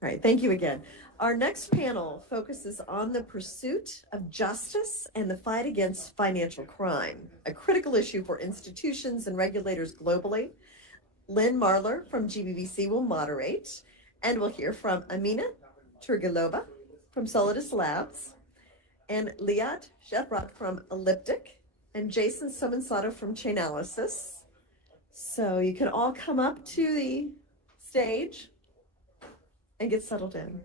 All right, thank you again. Our next panel focuses on the pursuit of justice and the fight against financial crime, a critical issue for institutions and regulators globally. Lynn Marler from GBBC will moderate, and we'll hear from Amina Turgulova from Solidus Labs, and Liat Shetret from Elliptic, and Jason Somensatto from Chainalysis. So you can all come up to the stage and get settled in.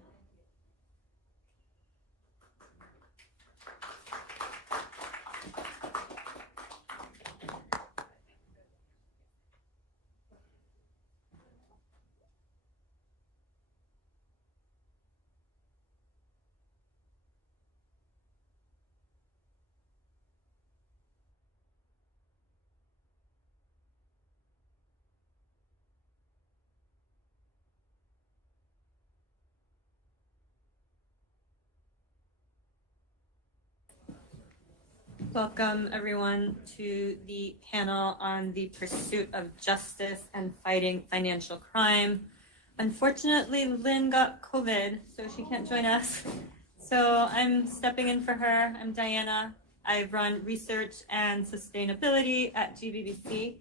Welcome, everyone, to the panel on the pursuit of justice and fighting financial crime. Unfortunately, Lynn got COVID, so she can't join us. So I'm stepping in for her. I'm Diana. I run research and sustainability at GBBC.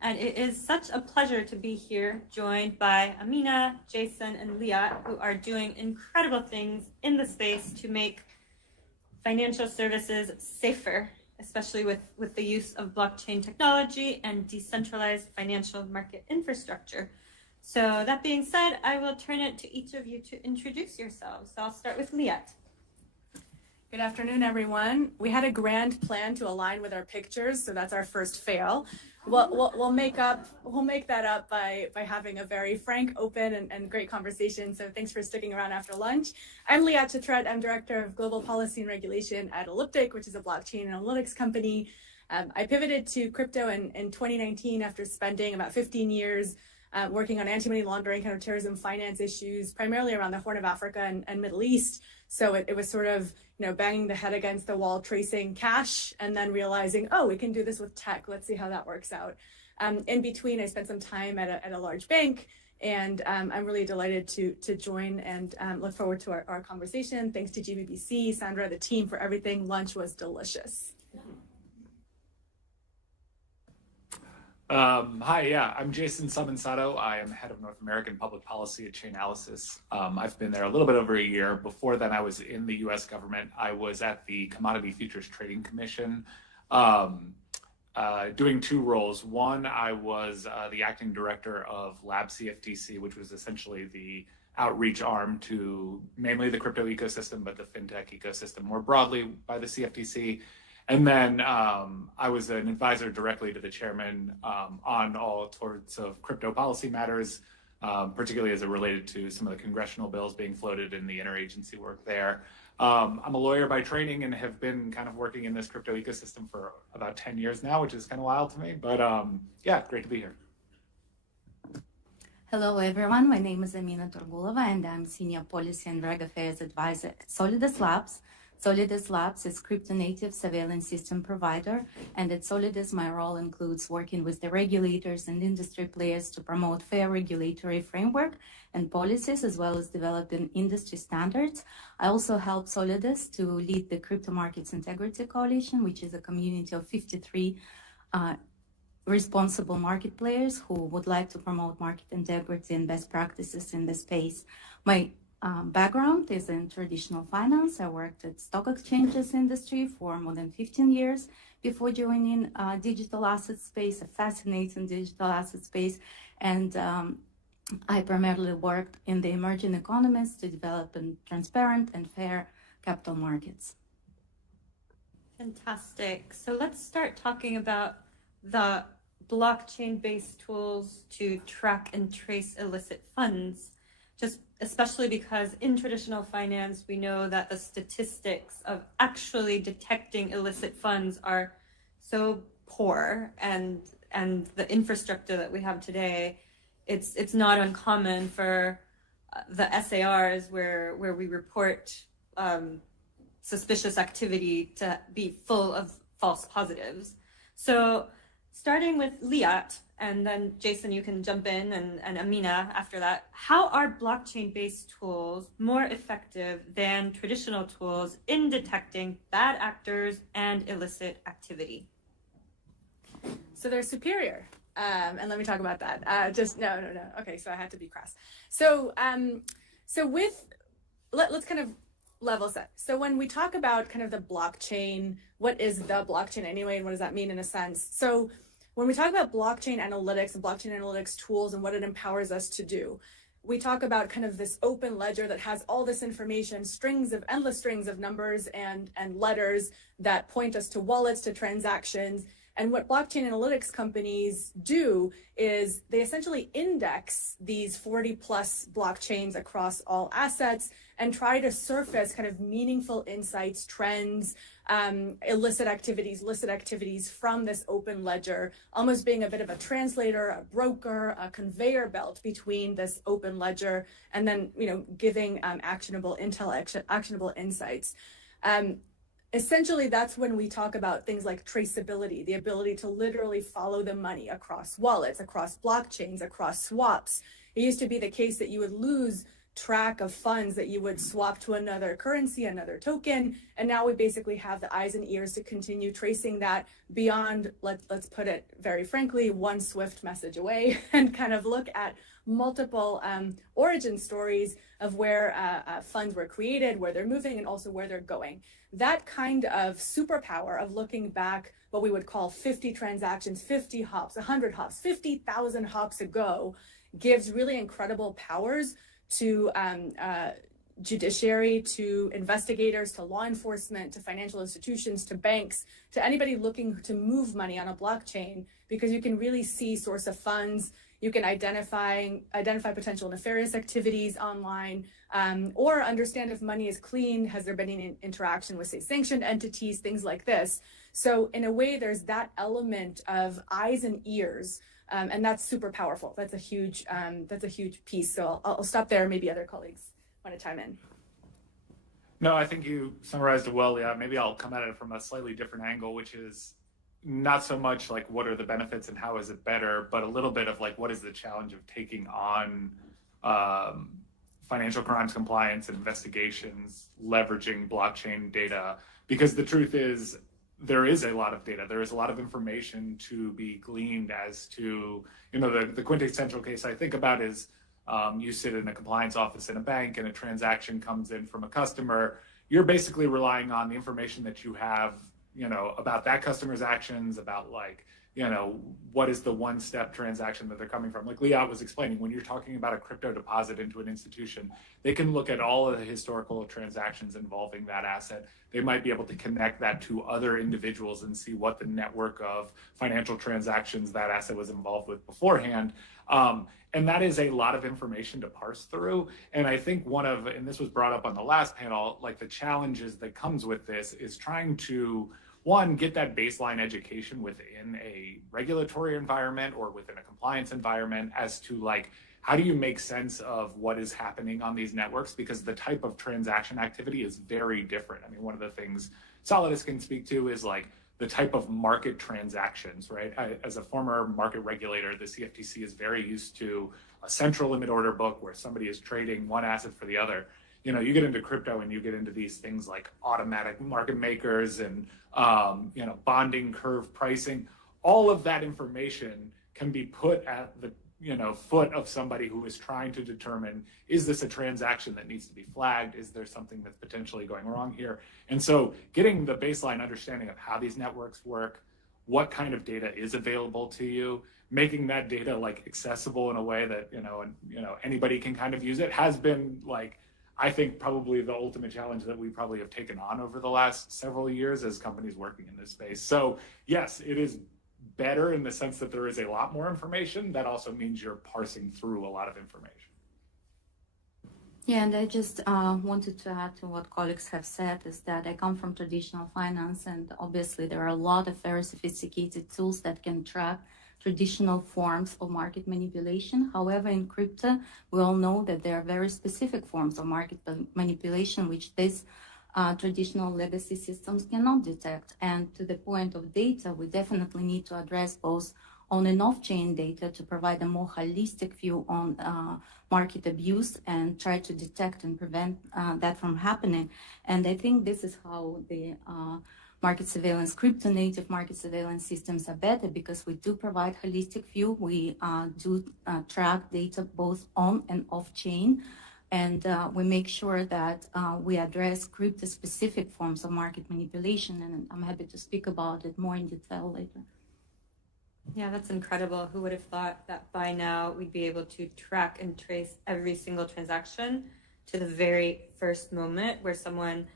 And it is such a pleasure to be here, joined by Amina, Jason, and Liat, who are doing incredible things in the space to make financial services safer, especially with the use of blockchain technology and decentralized financial market infrastructure. So that being said, I will turn it to each of you to introduce yourselves. So I'll start with Liat. Good afternoon, everyone. We had a grand plan to align with our pictures, so that's our first fail. We'll make that up by having a very frank, open, and great conversation. So thanks for sticking around after lunch. I'm Liat Shetret. I'm Director of Global Policy and Regulation at Elliptic, which is a blockchain analytics company. I pivoted to crypto in 2019 after spending about 15 years working on anti-money laundering, counterterrorism, finance issues, primarily around the Horn of Africa and Middle East. So it was sort of, banging the head against the wall, tracing cash, and then realizing, oh, we can do this with tech. Let's see how that works out. In between, I spent some time at a large bank, and I'm really delighted to join and look forward to our conversation. Thanks to GBBC, Sandra, the team for everything. Lunch was delicious. Hi, I'm Jason Somensatto. I am head of North American Public Policy at Chainalysis. I've been there a little bit over a year. Before then, I was in the US government. I was at the Commodity Futures Trading Commission, doing two roles. One, I was the acting director of Lab CFTC, which was essentially the outreach arm to mainly the crypto ecosystem, but the fintech ecosystem more broadly by the CFTC. And then I was an advisor directly to the chairman on all sorts of crypto policy matters, particularly as it related to some of the congressional bills being floated in the interagency work there. I'm a lawyer by training and have been kind of working in this crypto ecosystem for about 10 years now, which is kind of wild to me. But yeah, great to be here. Hello, everyone. My name is Amina Turgulova, and I'm Senior Policy and Reg Affairs Advisor at Solidus Labs. Solidus Labs is crypto-native surveillance system provider, and at Solidus, my role includes working with the regulators and industry players to promote fair regulatory framework and policies, as well as developing industry standards. I also help Solidus to lead the Crypto Markets Integrity Coalition, which is a community of 53 responsible market players who would like to promote market integrity and best practices in the space. My background is in traditional finance. I worked at stock exchanges industry for more than 15 years before joining digital asset space, a fascinating digital asset space. And I primarily worked in the emerging economies to develop transparent and fair capital markets. Fantastic. So let's start talking about the blockchain-based tools to track and trace illicit funds. Just especially because in traditional finance, we know that the statistics of actually detecting illicit funds are so poor, and the infrastructure that we have today, it's not uncommon for the SARs where we report suspicious activity to be full of false positives. So starting with Liat and then Jason, you can jump in, and Amina after that. How are blockchain-based tools more effective than traditional tools in detecting bad actors and illicit activity? So they're superior. And let me talk about that. No. Okay, so I had to be crass. So let's kind of level set. So when we talk about kind of the blockchain, what is the blockchain anyway, and what does that mean in a sense? So when we talk about blockchain analytics and blockchain analytics tools and what it empowers us to do, we talk about kind of this open ledger that has all this information, endless strings of numbers and letters that point us to wallets, to transactions. And what blockchain analytics companies do is they essentially index these 40 plus blockchains across all assets and try to surface kind of meaningful insights, trends, illicit activities from this open ledger, almost being a bit of a translator, a broker, a conveyor belt between this open ledger and then, giving actionable intel, actionable insights. Essentially, that's when we talk about things like traceability, the ability to literally follow the money across wallets, across blockchains, across swaps. It used to be the case that you would lose track of funds that you would swap to another currency, another token. And now we basically have the eyes and ears to continue tracing that beyond, let's put it very frankly, one Swift message away, and kind of look at multiple origin stories of where funds were created, where they're moving, and also where they're going. That kind of superpower of looking back, what we would call 50 transactions, 50 hops, 100 hops, 50,000 hops ago, gives really incredible powers to judiciary, to investigators, to law enforcement, to financial institutions, to banks, to anybody looking to move money on a blockchain, because you can really see source of funds. You can identify potential nefarious activities online, or understand if money is clean, has there been any interaction with, say, sanctioned entities, things like this. So in a way, there's that element of eyes and ears, and that's super powerful. That's a huge piece. So I'll stop there. Maybe other colleagues want to chime in. No, I think you summarized it well, Liat. Maybe I'll come at it from a slightly different angle, which is not so much like what are the benefits and how is it better, but a little bit of like what is the challenge of taking on financial crimes compliance and investigations, leveraging blockchain data. Because the truth is, there is a lot of data. There is a lot of information to be gleaned as to, the quintessential case I think about is you sit in a compliance office in a bank and a transaction comes in from a customer. You're basically relying on the information that you have, about that customer's actions, about what is the one-step transaction that they're coming from. Like Liat was explaining, when you're talking about a crypto deposit into an institution, they can look at all of the historical transactions involving that asset. They might be able to connect that to other individuals and see what the network of financial transactions that asset was involved with beforehand. And that is a lot of information to parse through. And I think and this was brought up on the last panel, like the challenges that comes with this is trying to, one, get that baseline education within a regulatory environment or within a compliance environment as to how do you make sense of what is happening on these networks? Because the type of transaction activity is very different. I mean, one of the things Solidus can speak to is the type of market transactions, right? As a former market regulator, the CFTC is very used to a central limit order book where somebody is trading one asset for the other. You get into crypto and you get into these things like automatic market makers and, bonding curve pricing. All of that information can be put at the, foot of somebody who is trying to determine, is this a transaction that needs to be flagged? Is there something that's potentially going wrong here? And so getting the baseline understanding of how these networks work, what kind of data is available to you, making that data accessible in a way that, anybody can kind of use it has been I think probably the ultimate challenge that we probably have taken on over the last several years as companies working in this space. So yes, it is better in the sense that there is a lot more information. That also means you're parsing through a lot of information. Yeah, and I just wanted to add to what colleagues have said is that I come from traditional finance, and obviously there are a lot of very sophisticated tools that can track traditional forms of market manipulation. However, in crypto, we all know that there are very specific forms of market manipulation which these traditional legacy systems cannot detect. And to the point of data, we definitely need to address both on and off-chain data to provide a more holistic view on market abuse and try to detect and prevent that from happening. And I think this is how the market surveillance, crypto-native market surveillance systems are better, because we do provide holistic view. We do track data both on and off-chain, and we make sure that we address crypto-specific forms of market manipulation, and I'm happy to speak about it more in detail later. Yeah, that's incredible. Who would have thought that by now we'd be able to track and trace every single transaction to the very first moment where someone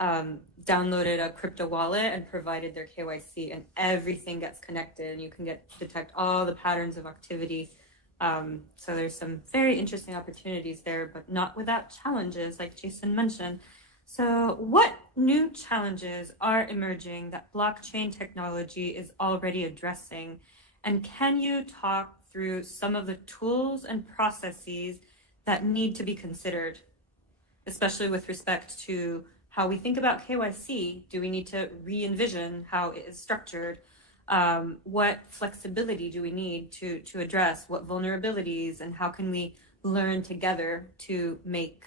downloaded a crypto wallet and provided their KYC, and everything gets connected, and you can detect all the patterns of activity. So there's some very interesting opportunities there, but not without challenges, like Jason mentioned. So what new challenges are emerging that blockchain technology is already addressing? And can you talk through some of the tools and processes that need to be considered, especially with respect to how we think about KYC? Do we need to re-envision how it is structured? What flexibility do we need to address? What vulnerabilities, and how can we learn together to make,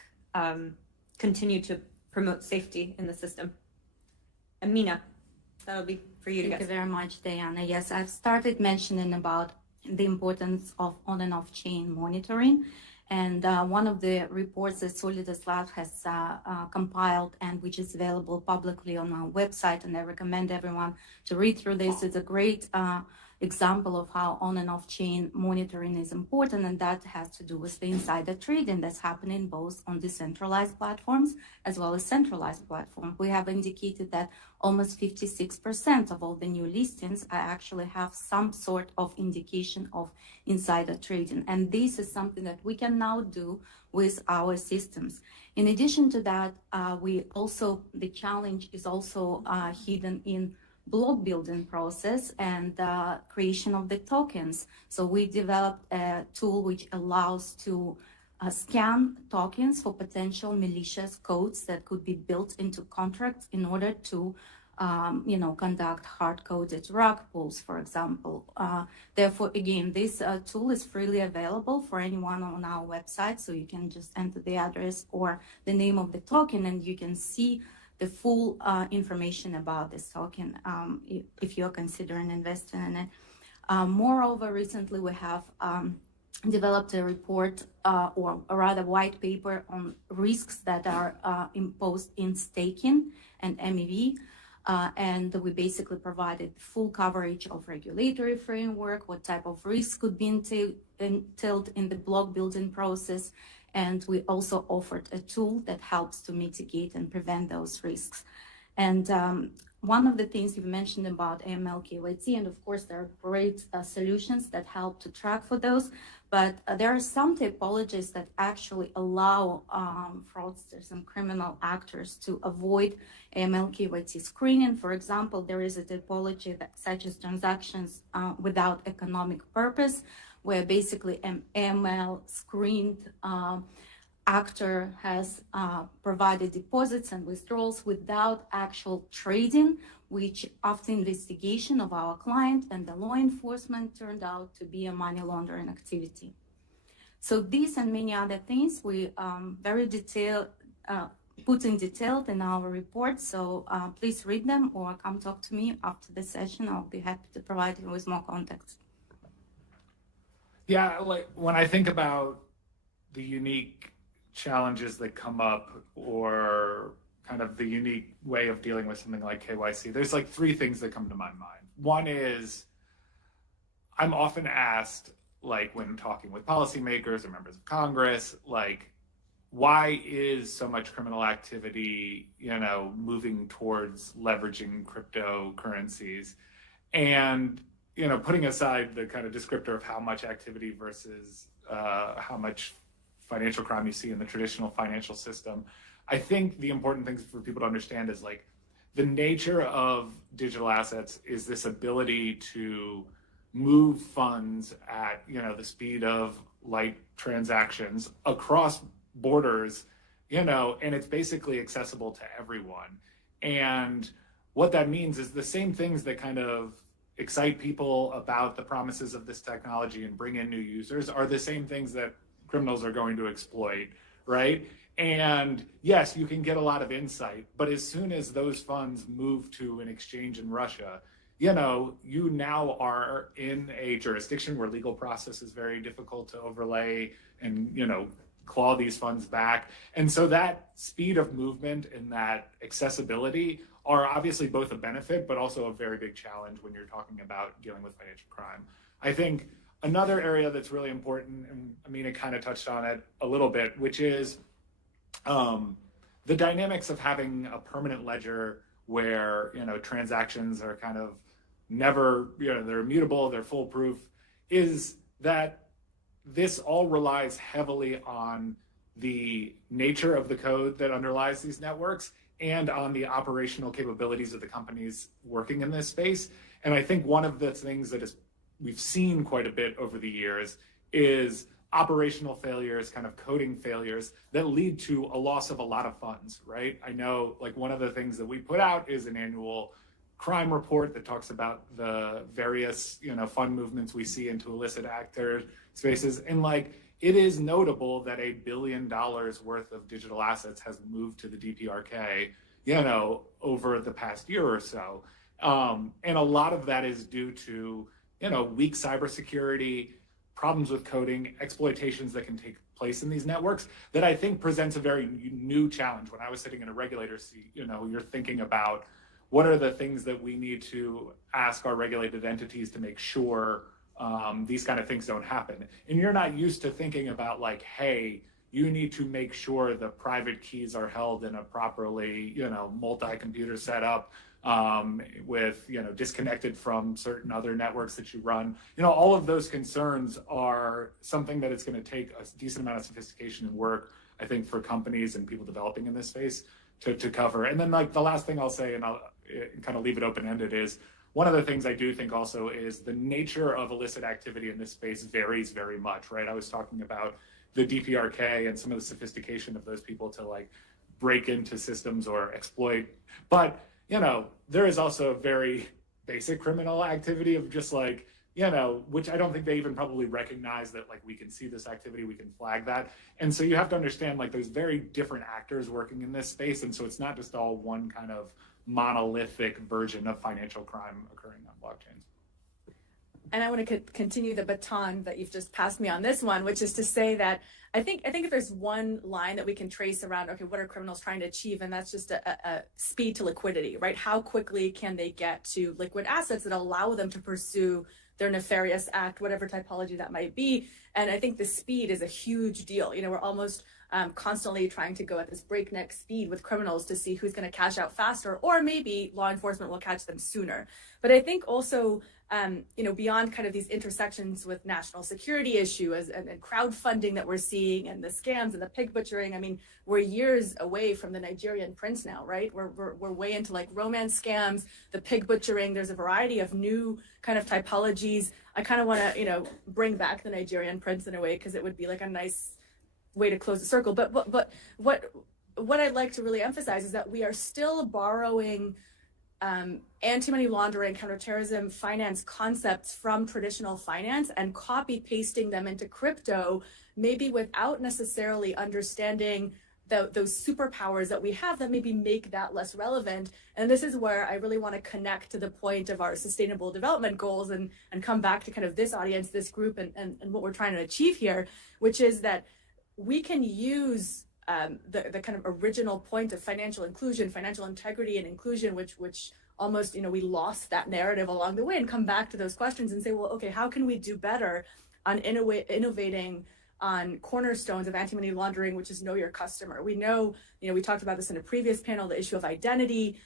continue to promote safety in the system? Amina, that'll be for you to Thank guess. you very much, Diana. Yes, I've started mentioning about the importance of on and off chain monitoring. And one of the reports that Solidus Lab has compiled, and which is available publicly on our website, and I recommend everyone to read through this. It's a great example of how on and off chain monitoring is important, and that has to do with the insider trading that's happening both on decentralized platforms as well as centralized platforms. We have indicated that almost 56% of all the new listings actually have some sort of indication of insider trading, and this is something that we can now do with our systems. In addition to that, the challenge is also hidden in block building process and creation of the tokens. So we developed a tool which allows to scan tokens for potential malicious codes that could be built into contracts in order to conduct hard-coded rug pulls, for example. Therefore, again, this tool is freely available for anyone on our website, so you can just enter the address or the name of the token, and you can see the full information about this token if you're considering investing in it. Moreover, recently we have developed a report or rather white paper on risks that are imposed in staking and MEV. And we basically provided full coverage of regulatory framework, what type of risks could be entailed in the block building process. And we also offered a tool that helps to mitigate and prevent those risks. And one of the things you've mentioned about AML KYC, and of course there are great solutions that help to track for those, but there are some typologies that actually allow fraudsters and criminal actors to avoid AML KYC screening. For example, there is a typology that such as transactions without economic purpose, where basically an AML screened actor has provided deposits and withdrawals without actual trading, which after investigation of our client and the law enforcement turned out to be a money laundering activity. So these and many other things we very detailed, put in detailed in our report. So please read them or come talk to me after the session. I'll be happy to provide you with more context. Yeah, like when I think about the unique challenges that come up or kind of the unique way of dealing with something like KYC, there's like three things that come to my mind. One is I'm often asked, like when talking with policymakers or members of Congress, like, why is so much criminal activity, moving towards leveraging cryptocurrencies? And putting aside the kind of descriptor of how much activity versus how much financial crime you see in the traditional financial system, I think the important things for people to understand is like the nature of digital assets is this ability to move funds at the speed of light transactions across borders, and it's basically accessible to everyone. And what that means is the same things that kind of excite people about the promises of this technology and bring in new users are the same things that criminals are going to exploit, right? And yes, you can get a lot of insight, but as soon as those funds move to an exchange in Russia, you know, you now are in a jurisdiction where legal process is very difficult to overlay and, you know, claw these funds back. And so that speed of movement and that accessibility are obviously both a benefit, but also a very big challenge when you're talking about dealing with financial crime. I think another area that's really important, and Amina kind of touched on it a little bit, which is the dynamics of having a permanent ledger where, you know, transactions are kind of never, you know, they're immutable, they're foolproof, is that this all relies heavily on the nature of the code that underlies these networks and on the operational capabilities of the companies working in this space. And I think one of the things that we've seen quite a bit over the years is operational failures, kind of coding failures that lead to a loss of a lot of funds, right? I know, like, one of the things that we put out is an annual crime report that talks about the various, you know, fund movements we see into illicit actor spaces. And like, it is notable that $1 billion worth of digital assets has moved to the DPRK, you know, over the past year or so. And a lot of that is due to, you know, weak cybersecurity, problems with coding, exploitations that can take place in these networks that I think presents a very new challenge. When I was sitting in a regulator seat, you know, you're thinking about what are the things that we need to ask our regulated entities to make sure these kind of things don't happen. And you're not used to thinking about, like, hey, you need to make sure the private keys are held in a properly, you know, multi-computer setup with, you know, disconnected from certain other networks that you run. You know, all of those concerns are something that it's going to take a decent amount of sophistication and work, I think, for companies and people developing in this space to cover. And then, like, the last thing I'll say, and I'll kind of leave it open-ended, is one of the things I do think also is the nature of illicit activity in this space varies very much, right? I was talking about the DPRK and some of the sophistication of those people to, like, break into systems or exploit. But, you know, there is also very basic criminal activity of just, like, you know, which I don't think they even probably recognize that, like, we can see this activity, we can flag that. And so you have to understand, like, there's very different actors working in this space. And so it's not just all one kind of monolithic version of financial crime occurring on blockchains. And I want to continue the baton that you've just passed me on this one, which is to say that I think if there's one line that we can trace around, okay, what are criminals trying to achieve? And that's just a speed to liquidity, right? How quickly can they get to liquid assets that allow them to pursue their nefarious act, whatever typology that might be? And I think the speed is a huge deal. You know, we're almost constantly trying to go at this breakneck speed with criminals to see who's going to cash out faster, or maybe law enforcement will catch them sooner. But I think also, you know, beyond kind of these intersections with national security issues and crowdfunding that we're seeing and the scams and the pig butchering, I mean, we're years away from the Nigerian prince now, right? We're way into, like, romance scams, the pig butchering. There's a variety of new kind of typologies. I kind of want to, you know, bring back the Nigerian prince in a way, because it would be like a nice way to close the circle. But what I'd like to really emphasize is that we are still borrowing anti-money laundering, counterterrorism, finance concepts from traditional finance and copy pasting them into crypto, maybe without necessarily understanding those superpowers that we have that maybe make that less relevant. And this is where I really want to connect to the point of our sustainable development goals and come back to kind of this audience, this group, and what we're trying to achieve here, which is that we can use the kind of original point of financial inclusion, financial integrity and inclusion, which almost, you know, we lost that narrative along the way, and come back to those questions and say, well, okay, how can we do better on innovating on cornerstones of anti-money laundering, which is know your customer. We know, you know, we talked about this in a previous panel, the issue of identity.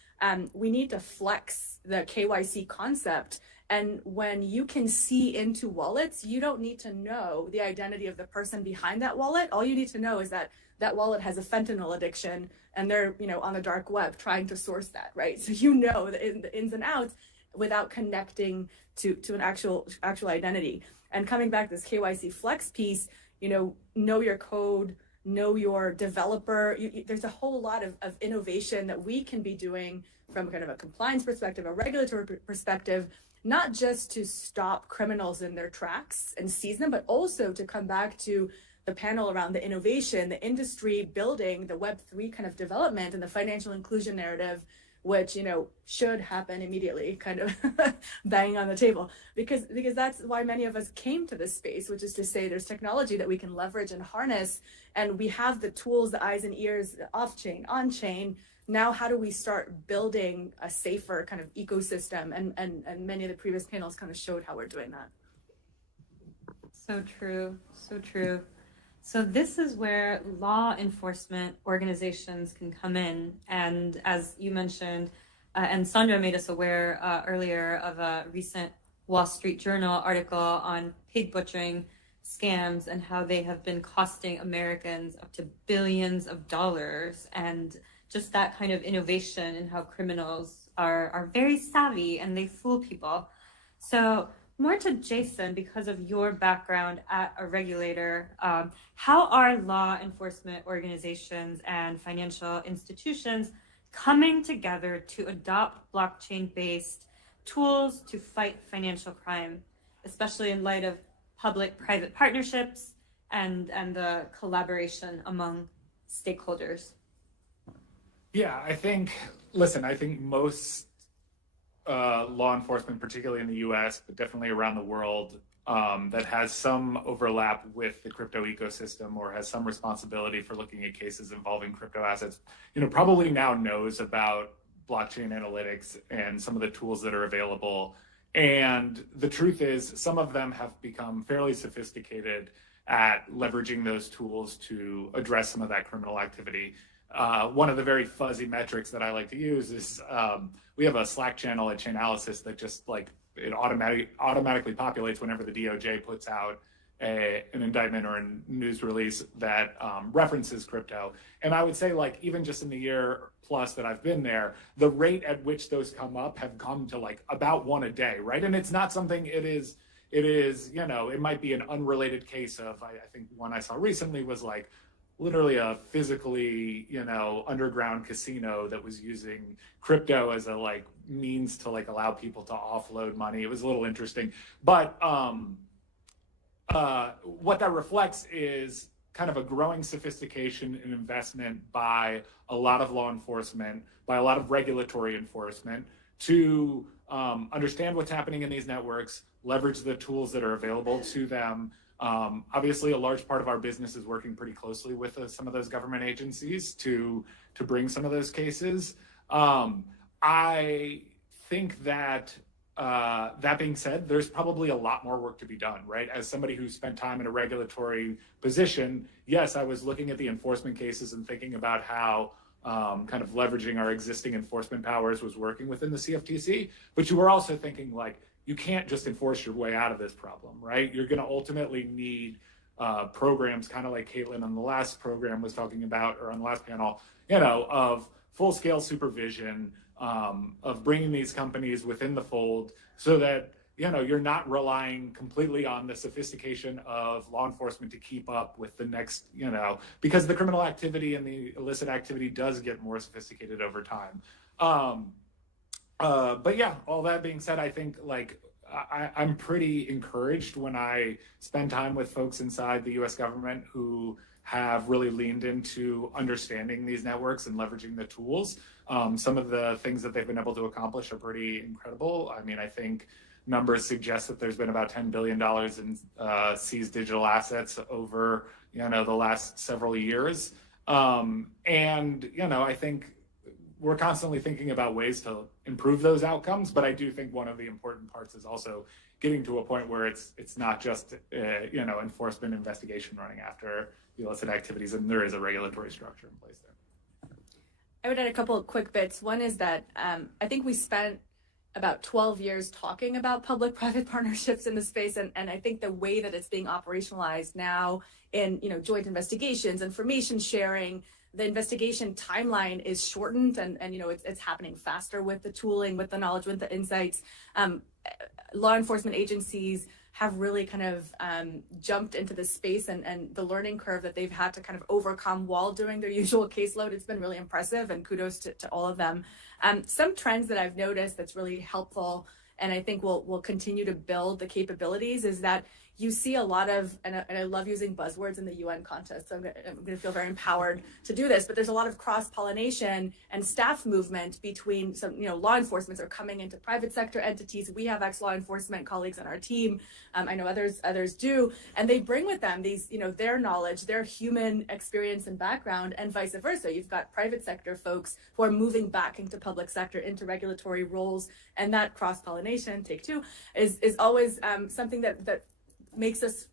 We need to flex the KYC concept. And when you can see into wallets, you don't need to know the identity of the person behind that wallet. All you need to know is that that wallet has a fentanyl addiction and they're, you know, on the dark web trying to source that, right? So you know the ins and outs without connecting to an actual identity. And coming back to this KYC flex piece, you know your code, know your developer. There's a whole lot of innovation that we can be doing from kind of a compliance perspective, a regulatory perspective, not just to stop criminals in their tracks and seize them, but also to come back to the panel around the innovation, the industry building, the Web3 kind of development, and the financial inclusion narrative, which, you know, should happen immediately, kind of banging on the table, because that's why many of us came to this space, which is to say there's technology that we can leverage and harness, and we have the tools, the eyes and ears, off chain, on chain. Now, how do we start building a safer kind of ecosystem? And many of the previous panels kind of showed how we're doing that. So true, so true. So this is where law enforcement organizations can come in. And as you mentioned, and Sandra made us aware earlier of a recent Wall Street Journal article on pig butchering scams and how they have been costing Americans up to billions of dollars. And just that kind of innovation and how criminals are very savvy and they fool people. So more to Jason, because of your background at a regulator, how are law enforcement organizations and financial institutions coming together to adopt blockchain-based tools to fight financial crime, especially in light of public-private partnerships and the collaboration among stakeholders? Yeah, I think most law enforcement, particularly in the US, but definitely around the world, that has some overlap with the crypto ecosystem or has some responsibility for looking at cases involving crypto assets, probably now knows about blockchain analytics and some of the tools that are available. And the truth is, some of them have become fairly sophisticated at leveraging those tools to address some of that criminal activity. One of the very fuzzy metrics that I like to use is we have a Slack channel at Chainalysis that just it automatically populates whenever the DOJ puts out an indictment or a news release that references crypto. And I would say, even just in the year plus that I've been there, the rate at which those come up have come to about one a day, right? And it's not something, it is, it might be an unrelated case of, I think one I saw recently was literally a physically, underground casino that was using crypto as a means to allow people to offload money. It was a little interesting, but what that reflects is kind of a growing sophistication and investment by a lot of law enforcement, by a lot of regulatory enforcement to understand what's happening in these networks, leverage the tools that are available to them. Obviously, a large part of our business is working pretty closely with some of those government agencies to bring some of those cases. I think that that being said, there's probably a lot more work to be done, right? As somebody who spent time in a regulatory position, yes, I was looking at the enforcement cases and thinking about how kind of leveraging our existing enforcement powers was working within the CFTC, but you were also thinking you can't just enforce your way out of this problem, right? You're going to ultimately need programs, kind of like Caitlin on the last program was talking about, or on the last panel, of full-scale supervision, of bringing these companies within the fold so that, you're not relying completely on the sophistication of law enforcement to keep up with the next, because the criminal activity and the illicit activity does get more sophisticated over time. But yeah, all that being said, I think I'm pretty encouraged when I spend time with folks inside the US government who have really leaned into understanding these networks and leveraging the tools. Some of the things that they've been able to accomplish are pretty incredible. I mean, I think numbers suggest that there's been about $10 billion in seized digital assets over, the last several years. And, I think we're constantly thinking about ways to improve those outcomes, but I do think one of the important parts is also getting to a point where it's not just enforcement investigation running after illicit activities, and there is a regulatory structure in place there. I would add a couple of quick bits. One is that I think we spent about 12 years talking about public-private partnerships in the space, and I think the way that it's being operationalized now in joint investigations, information sharing, the investigation timeline is shortened, and it's happening faster with the tooling, with the knowledge, with the insights. Law enforcement agencies have really kind of jumped into this space, and the learning curve that they've had to kind of overcome while doing their usual caseload, it's been really impressive, and kudos to all of them. Some trends that I've noticed that's really helpful and I think we'll continue to build the capabilities, is that you see a lot of, and I love using buzzwords in the UN context, so I'm going to feel very empowered to do this, but there's a lot of cross-pollination and staff movement between some, law enforcement are coming into private sector entities. We have ex-law enforcement colleagues on our team. I know others do, and they bring with them these, their knowledge, their human experience and background, and vice versa. You've got private sector folks who are moving back into public sector, into regulatory roles, and that cross-pollination, take two, is always something that makes us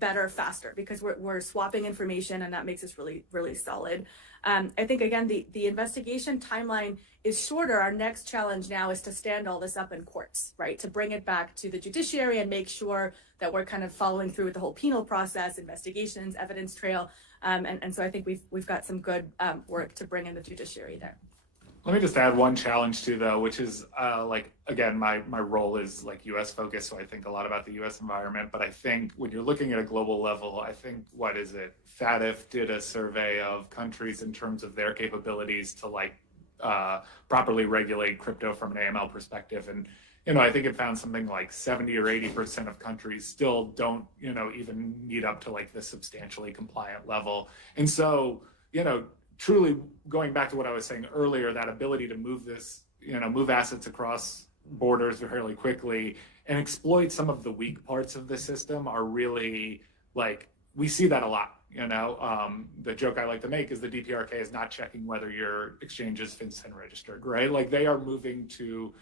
better faster, because we're swapping information, and that makes us really, really solid. I think, again, the investigation timeline is shorter. Our next challenge now is to stand all this up in courts, right? To bring it back to the judiciary and make sure that we're kind of following through with the whole penal process, investigations, evidence trail. And so I think we've got some good work to bring in the judiciary there. Let me just add one challenge too, though, which is again, my role is US focused, so I think a lot about the US environment. But I think when you're looking at a global level, I think FATF did a survey of countries in terms of their capabilities to properly regulate crypto from an AML perspective, and I think it found something like 70 or 80% of countries still don't even meet up to the substantially compliant level, and so truly going back to what I was saying earlier, that ability to move assets across borders fairly quickly and exploit some of the weak parts of the system are really we see that a lot. The joke I like to make is the DPRK is not checking whether your exchange is FinCEN registered, right? They are moving to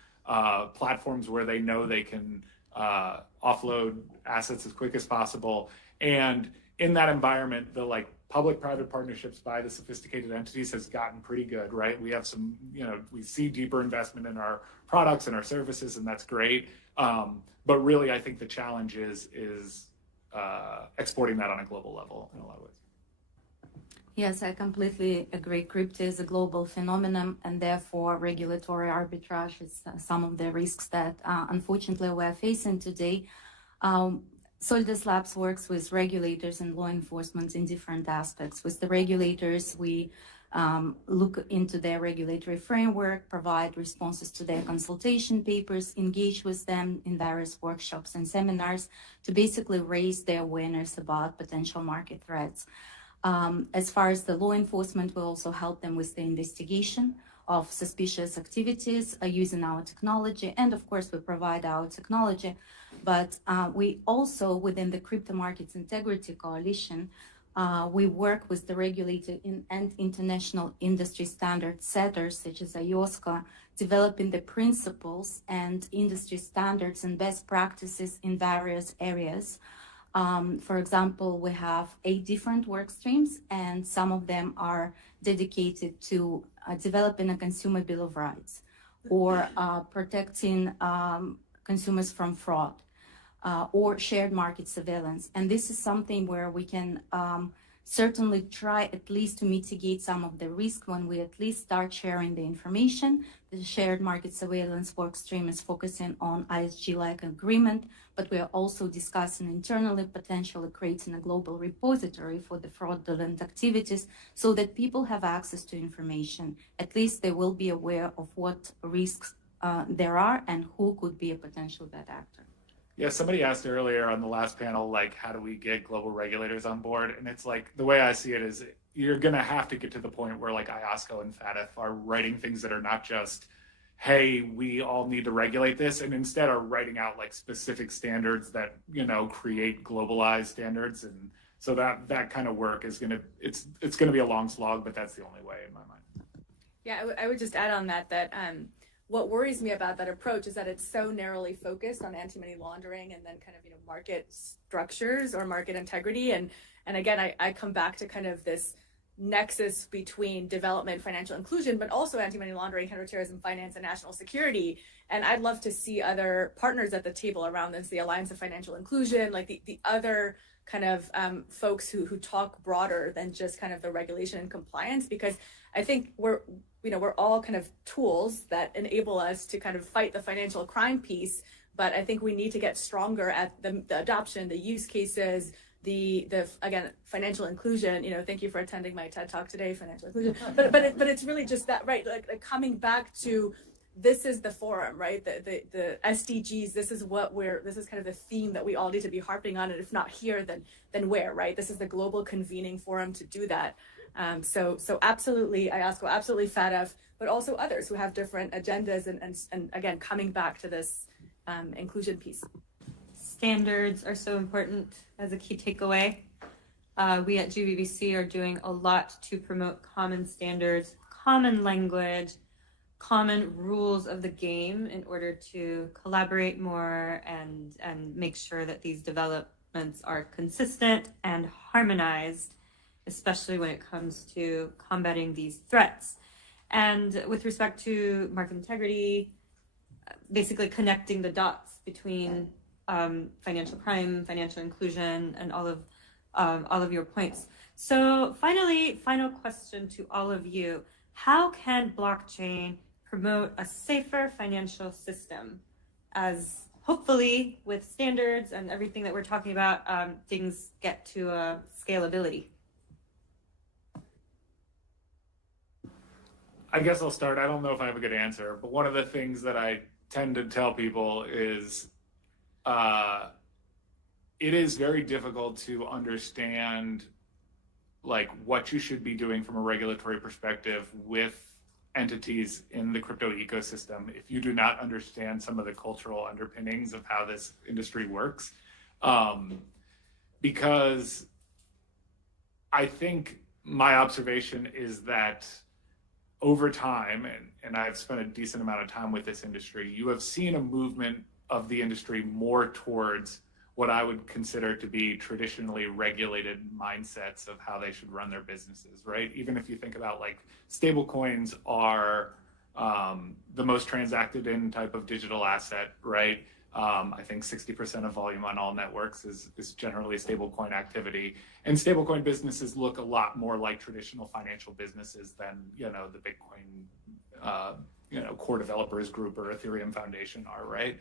platforms where they know they can offload assets as quick as possible. And in that environment, the public-private partnerships by the sophisticated entities has gotten pretty good, right? We have some, we see deeper investment in our products and our services, and that's great. But really, I think the challenge is exporting that on a global level in a lot of ways. Yes, I completely agree. Crypto is a global phenomenon, and therefore regulatory arbitrage is some of the risks that unfortunately we're facing today. Solidus Labs works with regulators and law enforcement in different aspects. With the regulators, we look into their regulatory framework, provide responses to their consultation papers, engage with them in various workshops and seminars to basically raise their awareness about potential market threats. As far as the law enforcement, we also help them with the investigation of suspicious activities using our technology. And of course, we provide our technology, but we also, within the Crypto Markets Integrity Coalition, we work with the regulator and international industry standard setters, such as IOSCO, developing the principles and industry standards and best practices in various areas. For example, we have 8 different work streams, and some of them are dedicated to developing a consumer bill of rights or protecting consumers from fraud or shared market surveillance. And this is something where we can certainly try at least to mitigate some of the risk when we at least start sharing the information. The shared market surveillance work stream is focusing on ISG-like agreement, but we are also discussing internally potentially creating a global repository for the fraudulent activities so that people have access to information. At least they will be aware of what risks there are and who could be a potential bad actor. Yeah, somebody asked earlier on the last panel, how do we get global regulators on board? And it's the way I see it is you're going to have to get to the point where IOSCO and FATF are writing things that are not just, hey, we all need to regulate this, and instead are writing out specific standards that, create globalized standards. And so that kind of work is it's going to be a long slog, but that's the only way in my mind. Yeah, I would just add on that what worries me about that approach is that it's so narrowly focused on anti-money laundering and then kind of, market structures or market integrity. And again, I come back to kind of this nexus between development, financial inclusion, but also anti-money laundering, counterterrorism, finance, and national security. And I'd love to see other partners at the table around this, the Alliance of Financial Inclusion, the other kind of folks who talk broader than just kind of the regulation and compliance, because I think we're all kind of tools that enable us to kind of fight the financial crime piece, but I think we need to get stronger at the adoption, the use cases, the again, financial inclusion. Thank you for attending my TED Talk today, financial inclusion. But it's really just that, right? Like coming back to this is the forum, right? The SDGs, this is kind of the theme that we all need to be harping on. And if not here, then where, right? This is the global convening forum to do that. So absolutely, IOSCO, absolutely FATF, but also others who have different agendas and again, coming back to this inclusion piece. Standards are so important as a key takeaway. We at GBBC are doing a lot to promote common standards, common language, common rules of the game in order to collaborate more and make sure that these developments are consistent and harmonized, especially when it comes to combating these threats. And with respect to market integrity, basically connecting the dots between financial crime, financial inclusion, and all of your points. So final question to all of you. How can blockchain promote a safer financial system as hopefully with standards and everything that we're talking about, things get to scalability? I guess I'll start. I don't know if I have a good answer, but one of the things that I tend to tell people is it is very difficult to understand like what you should be doing from a regulatory perspective with entities in the crypto ecosystem if you do not understand some of the cultural underpinnings of how this industry works. Because I think my observation is that over time, and I've spent a decent amount of time with this industry, you have seen a movement of the industry more towards what I would consider to be traditionally regulated mindsets of how they should run their businesses, right? Even if you think about like stable coins are the most transacted in type of digital asset, right? I think 60% of volume on all networks is generally stablecoin activity. And stablecoin businesses look a lot more like traditional financial businesses than, the Bitcoin, core developers group or Ethereum Foundation are, right?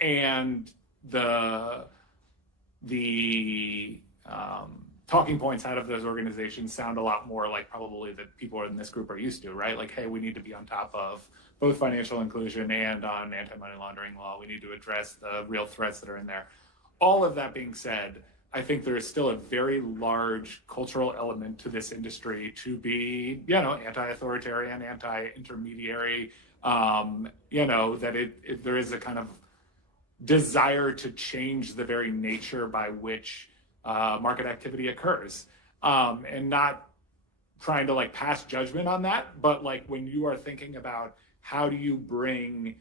And the talking points out of those organizations sound a lot more like probably that people in this group are used to, right? Like, hey, we need to be on top of both financial inclusion and on anti-money laundering law. We need to address the real threats that are in there. All of that being said, I think there is still a very large cultural element to this industry to be, anti-authoritarian, anti-intermediary, that there is a kind of desire to change the very nature by which market activity occurs, and not trying to like pass judgment on that, but like when you are thinking about how do you bring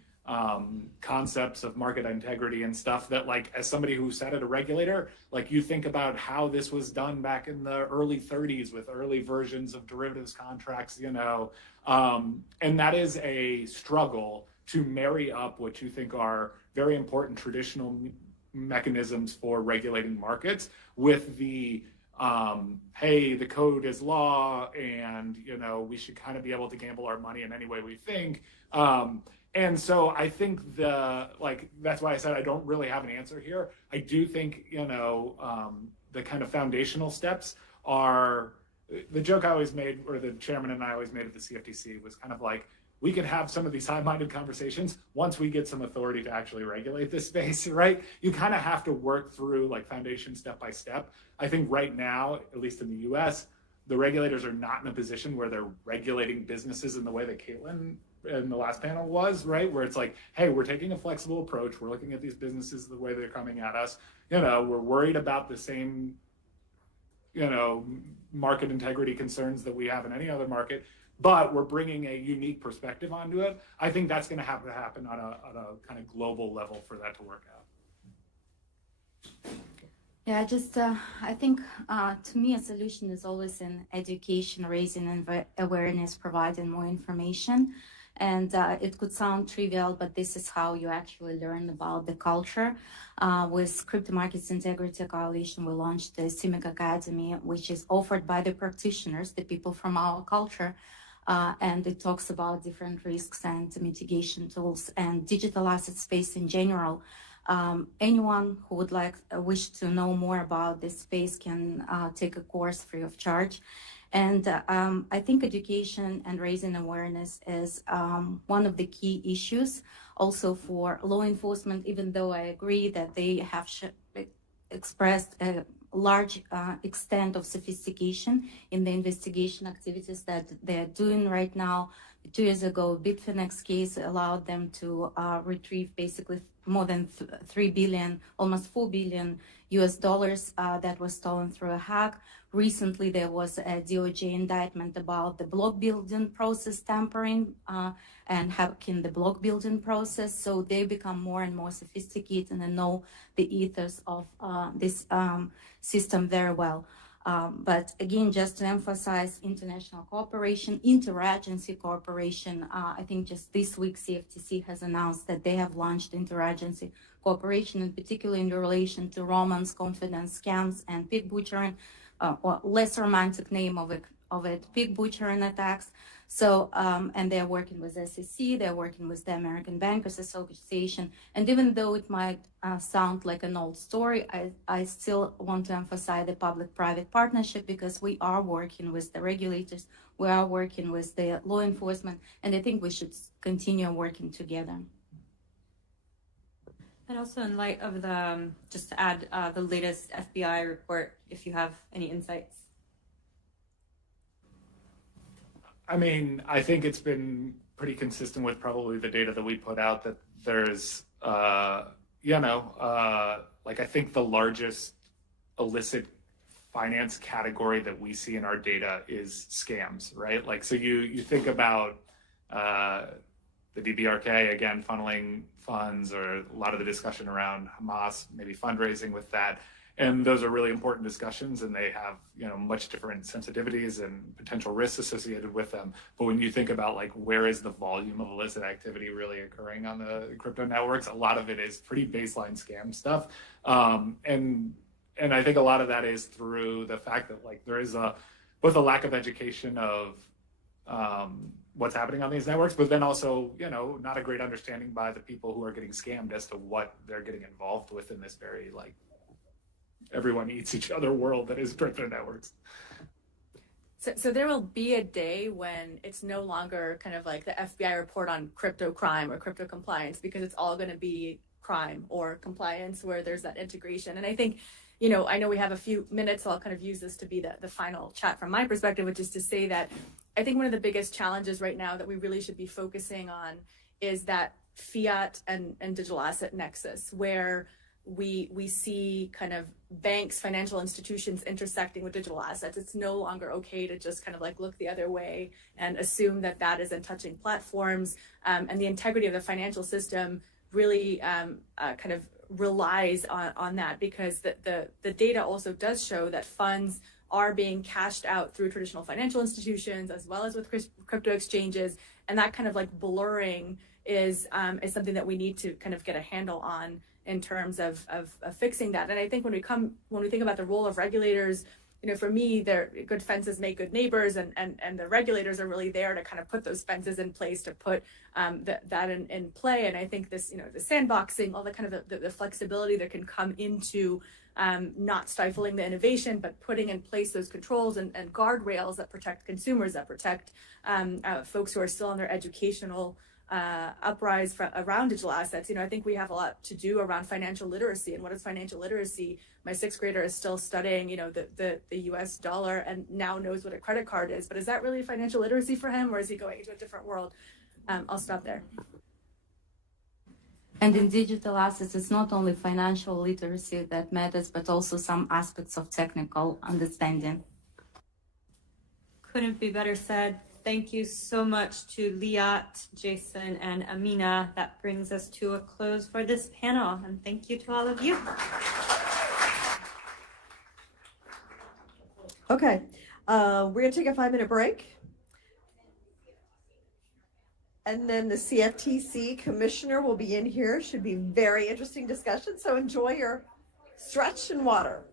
concepts of market integrity and stuff that like as somebody who sat at a regulator, like you think about how this was done back in the early 30s with early versions of derivatives contracts, and that is a struggle to marry up what you think are very important traditional mechanisms for regulating markets with the hey, the code is law and we should kind of be able to gamble our money in any way we think, and so I think that's why I said I don't really have an answer here. I do think the kind of foundational steps are the joke I always made, or the chairman and I always made at the CFTC was kind of like, we could have some of these high-minded conversations once we get some authority to actually regulate this space, right? You kind of have to work through like foundation step by step. I think right now, at least in the US, the regulators are not in a position where they're regulating businesses in the way that Caitlin in the last panel was, right? Where it's like, hey, we're taking a flexible approach. We're looking at these businesses the way they're coming at us. We're worried about the same, market integrity concerns that we have in any other market, but we're bringing a unique perspective onto it. I think that's going to have to happen on a kind of global level for that to work out. Yeah, I think to me a solution is always in education, raising awareness, providing more information. And it could sound trivial, but this is how you actually learn about the culture. With Crypto Markets Integrity Coalition, we launched the CIMIC Academy, which is offered by the practitioners, the people from our culture. And it talks about different risks and mitigation tools and digital asset space in general. Anyone who would wish to know more about this space can take a course free of charge. And I think education and raising awareness is one of the key issues also for law enforcement, even though I agree that they have expressed a large extent of sophistication in the investigation activities that they're doing right now. 2 years ago, Bitfinex case allowed them to retrieve basically more than 3 billion, almost 4 billion US dollars that was stolen through a hack. Recently, there was a DOJ indictment about the block building process tampering and hacking the block building process. So they become more and more sophisticated and know the ethos of this system very well. But again, just to emphasize international cooperation, interagency cooperation, I think just this week CFTC has announced that they have launched interagency cooperation, in particular in relation to romance, confidence scams, and pig butchering, or less romantic name of it, pig butchering attacks. So, and they're working with SEC, they're working with the American Bankers Association. And even though it might sound like an old story, I still want to emphasize the public-private partnership, because we are working with the regulators, we are working with the law enforcement, and I think we should continue working together. And also in light of the, just to add the latest FBI report, if you have any insights. I mean, I think it's been pretty consistent with probably the data that we put out that there's, like I think the largest illicit finance category that we see in our data is scams, right? Like, so you think about the DBRK, again, funneling funds, or a lot of the discussion around Hamas, maybe fundraising with that. And those are really important discussions, and they have, much different sensitivities and potential risks associated with them. But when you think about like, where is the volume of illicit activity really occurring on the crypto networks, a lot of it is pretty baseline scam stuff. And I think a lot of that is through the fact that like there is both a lack of education of what's happening on these networks, but then also, not a great understanding by the people who are getting scammed as to what they're getting involved with in this very like everyone eats each other world that is crypto networks. So there will be a day when it's no longer kind of like the FBI report on crypto crime or crypto compliance, because it's all going to be crime or compliance, where there's that integration. And I think, I know we have a few minutes, so I'll kind of use this to be the final chat from my perspective, which is to say that I think one of the biggest challenges right now that we really should be focusing on is that fiat and digital asset nexus, where we see kind of banks, financial institutions intersecting with digital assets. It's no longer okay to just kind of like look the other way and assume that that isn't touching platforms. And the integrity of the financial system really kind of relies on that, because the data also does show that funds are being cashed out through traditional financial institutions as well as with crypto exchanges. And that kind of like blurring is something that we need to kind of get a handle on in terms of fixing that. And I think when we think about the role of regulators, for me, they're good fences make good neighbors, and the regulators are really there to kind of put those fences in place, to put that in play. And I think this, the sandboxing, all the kind of the flexibility that can come into not stifling the innovation, but putting in place those controls and guardrails that protect consumers, that protect folks who are still on their educational uprise around digital assets. I think we have a lot to do around financial literacy. And what is financial literacy? My 6th grader is still studying, the US dollar, and now knows what a credit card is. But is that really financial literacy for him, or is he going into a different world? I'll stop there. And in digital assets, it's not only financial literacy that matters, but also some aspects of technical understanding. Couldn't be better said. Thank you so much to Liat, Jason, and Amina. That brings us to a close for this panel, and thank you to all of you. Okay, we're going to take a 5-minute break. And then the CFTC commissioner will be in here. Should be very interesting discussion, so enjoy your stretch and water.